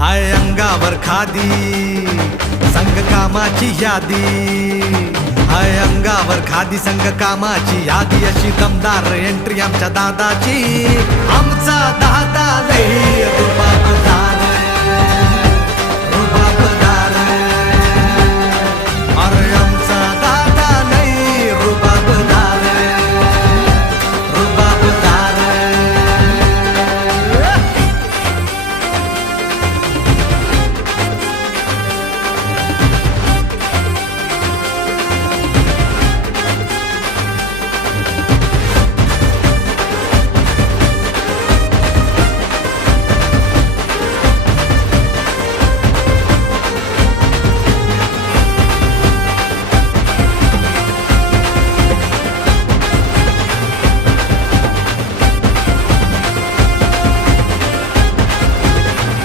हाय अंगावर खादी संग कामाची यादी, हाय अंगावर खादी संग कामाची यादी, अशी दमदार एंट्री आमच्या दादाची. आमचा दादा लई दुबाबदार.